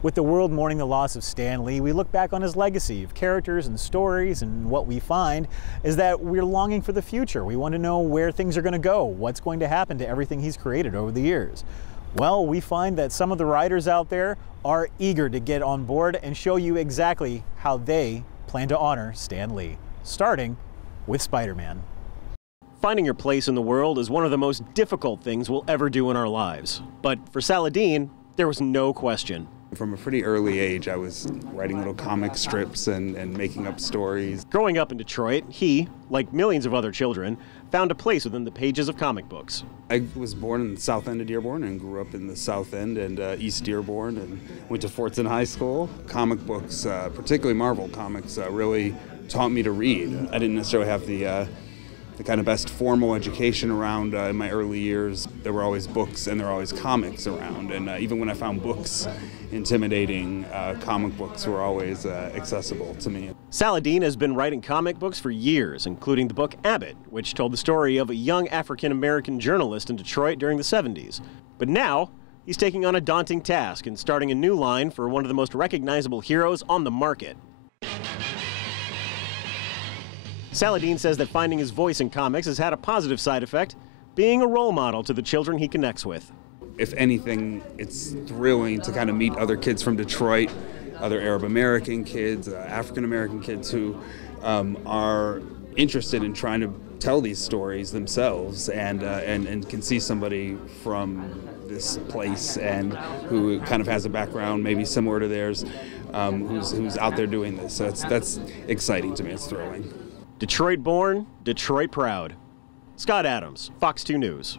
With the world mourning the loss of Stan Lee, we look back on his legacy of characters and stories, and what we find is that we're longing for the future. We want to know where things are going to go, what's going to happen to everything he's created over the years. Well, we find that some of the writers out there are eager to get on board and show you exactly how they plan to honor Stan Lee, starting with Spider-Man. Finding your place in the world is one of the most difficult things we'll ever do in our lives. But for Saladin, there was no question. From a pretty early age, I was writing little comic strips and making up stories. Growing up in Detroit, he, like millions of other children, found a place within the pages of comic books. I was born in the south end of Dearborn and grew up in the south end and East Dearborn and went to Fortson High School. Comic books, particularly Marvel comics, really taught me to read. I didn't necessarily have the kind of best formal education around in my early years. There were always books and there were always comics around. And even when I found books intimidating, comic books were always accessible to me. Saladin has been writing comic books for years, including the book Abbott, which told the story of a young African-American journalist in Detroit during the 70s. But now, he's taking on a daunting task and starting a new line for one of the most recognizable heroes on the market. Saladin says that finding his voice in comics has had a positive side effect, being a role model to the children he connects with. If anything, it's thrilling to kind of meet other kids from Detroit, other Arab American kids, African American kids who are interested in trying to tell these stories themselves and can see somebody from this place and who kind of has a background maybe similar to theirs, who's out there doing this. So that's exciting to me. It's thrilling. Detroit born, Detroit proud. Scott Adams, Fox 2 News.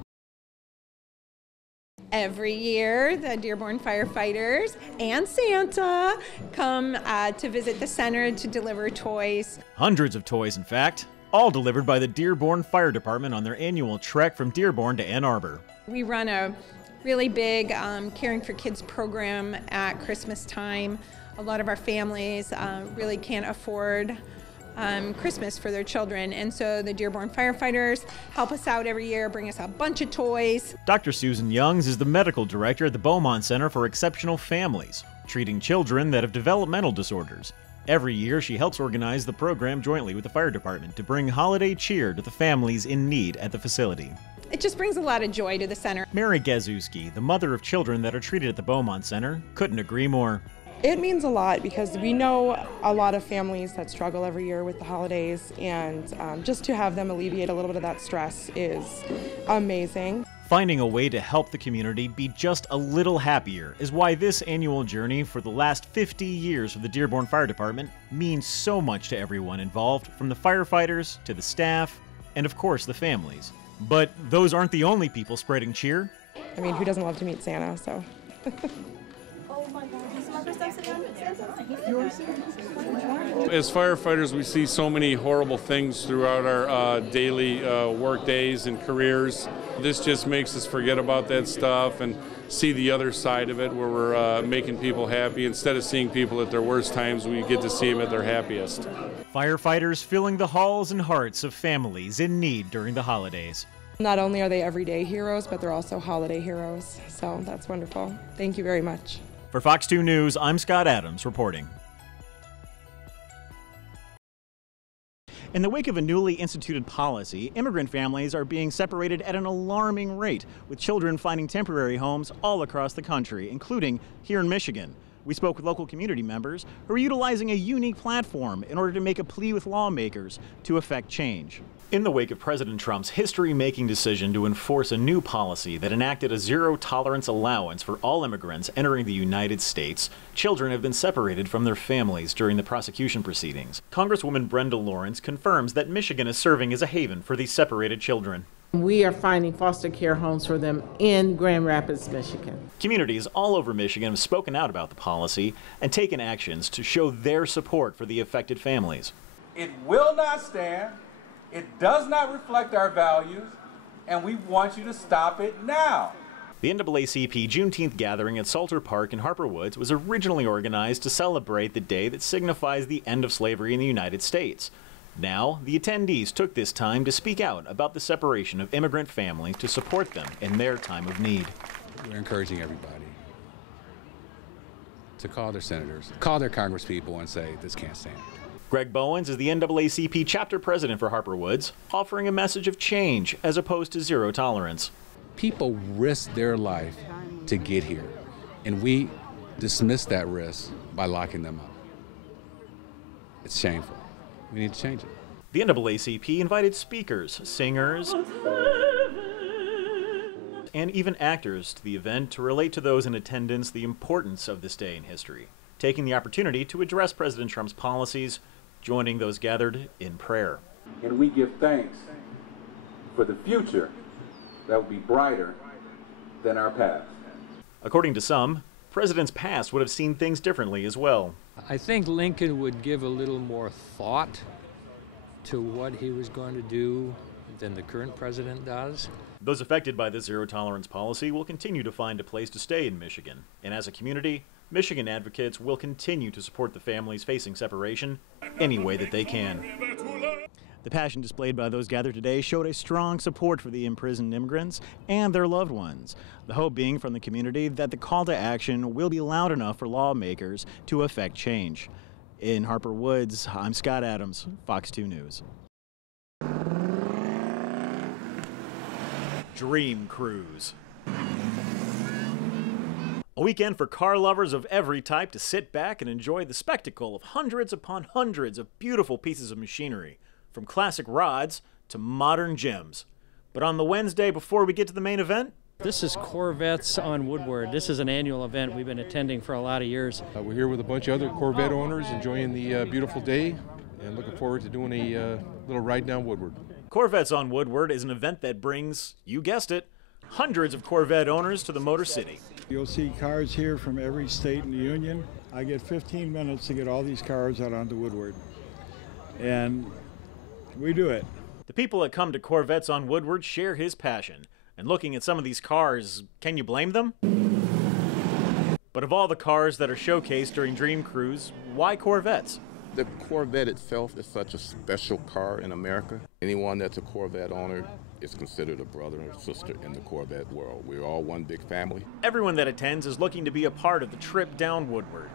Every year, the Dearborn firefighters and Santa come to visit the center to deliver toys. Hundreds of toys, in fact, all delivered by the Dearborn Fire Department on their annual trek from Dearborn to Ann Arbor. We run a really big Caring for Kids program at Christmas time. A lot of our families really can't afford Christmas for their children, and so the Dearborn firefighters help us out every year, bring us a bunch of toys. Dr. Susan Youngs is the medical director at the Beaumont Center for Exceptional Families, treating children that have developmental disorders. Every year, she helps organize the program jointly with the fire department to bring holiday cheer to the families in need at the facility. It just brings a lot of joy to the center. Mary Gazewski, the mother of children that are treated at the Beaumont Center, couldn't agree more. It means a lot because we know a lot of families that struggle every year with the holidays, and just to have them alleviate a little bit of that stress is amazing. Finding a way to help the community be just a little happier is why this annual journey for the last 50 years of the Dearborn Fire Department means so much to everyone involved, from the firefighters to the staff and of course the families. But those aren't the only people spreading cheer. I mean, who doesn't love to meet Santa, so. As firefighters, we see so many horrible things throughout our daily work days and careers. This just makes us forget about that stuff and see the other side of it, where we're making people happy. Instead of seeing people at their worst times, we get to see them at their happiest. Firefighters filling the halls and hearts of families in need during the holidays. Not only are they everyday heroes, but they're also holiday heroes. So that's wonderful. Thank you very much. For Fox 2 News, I'm Scott Adams reporting. In the wake of a newly instituted policy, immigrant families are being separated at an alarming rate, with children finding temporary homes all across the country, including here in Michigan. We spoke with local community members who are utilizing a unique platform in order to make a plea with lawmakers to effect change. In the wake of President Trump's history-making decision to enforce a new policy that enacted a zero-tolerance allowance for all immigrants entering the United States, children have been separated from their families during the prosecution proceedings. Congresswoman Brenda Lawrence confirms that Michigan is serving as a haven for these separated children. We are finding foster care homes for them in Grand Rapids, Michigan. Communities all over Michigan have spoken out about the policy and taken actions to show their support for the affected families. It will not stand. It does not reflect our values, and we want you to stop it now. The NAACP Juneteenth gathering at Salter Park in Harper Woods was originally organized to celebrate the day that signifies the end of slavery in the United States. Now, the attendees took this time to speak out about the separation of immigrant families to support them in their time of need. We're encouraging everybody to call their senators, call their congresspeople and say, this can't stand. Greg Bowens is the NAACP chapter president for Harper Woods, offering a message of change as opposed to zero tolerance. People risk their life to get here, and we dismiss that risk by locking them up. It's shameful. We need to change it. The NAACP invited speakers, singers, and even actors to the event to relate to those in attendance the importance of this day in history, taking the opportunity to address President Trump's policies, joining those gathered in prayer. And we give thanks for the future that will be brighter than our past. According to some, presidents past would have seen things differently as well. I think Lincoln would give a little more thought to what he was going to do than the current president does. Those affected by this zero-tolerance policy will continue to find a place to stay in Michigan. And as a community, Michigan advocates will continue to support the families facing separation any way that they can. The passion displayed by those gathered today showed a strong support for the imprisoned immigrants and their loved ones. The hope being from the community that the call to action will be loud enough for lawmakers to effect change. In Harper Woods, I'm Scott Adams, Fox 2 News. Dream Cruise. A weekend for car lovers of every type to sit back and enjoy the spectacle of hundreds upon hundreds of beautiful pieces of machinery, from classic rods to modern gems. But on the Wednesday before we get to the main event, this is Corvettes on Woodward. This is an annual event we've been attending for a lot of years. We're here with a bunch of other Corvette owners enjoying the beautiful day and looking forward to doing a little ride down Woodward. Corvettes on Woodward is an event that brings, you guessed it, hundreds of Corvette owners to the Motor City. You'll see cars here from every state in the Union. I get 15 minutes to get all these cars out onto Woodward. And we do it. The people that come to Corvettes on Woodward share his passion. And looking at some of these cars, can you blame them? But of all the cars that are showcased during Dream Cruise, why Corvettes? The Corvette itself is such a special car in America. Anyone that's a Corvette owner is considered a brother or sister in the Corvette world. We're all one big family. Everyone that attends is looking to be a part of the trip down Woodward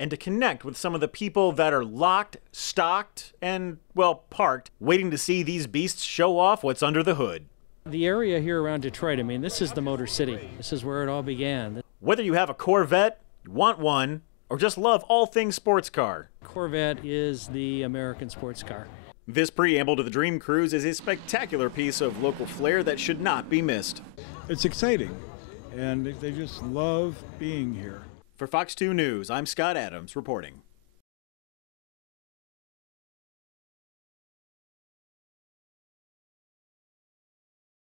and to connect with some of the people that are locked, stocked, and, well, parked, waiting to see these beasts show off what's under the hood. The area here around Detroit, I mean, this is the Motor City. This is where it all began. Whether you have a Corvette, you want one, or just love all things sports car, Corvette is the American sports car. This preamble to the Dream Cruise is a spectacular piece of local flair that should not be missed. It's exciting, and they just love being here. For Fox 2 News, I'm Scott Adams reporting.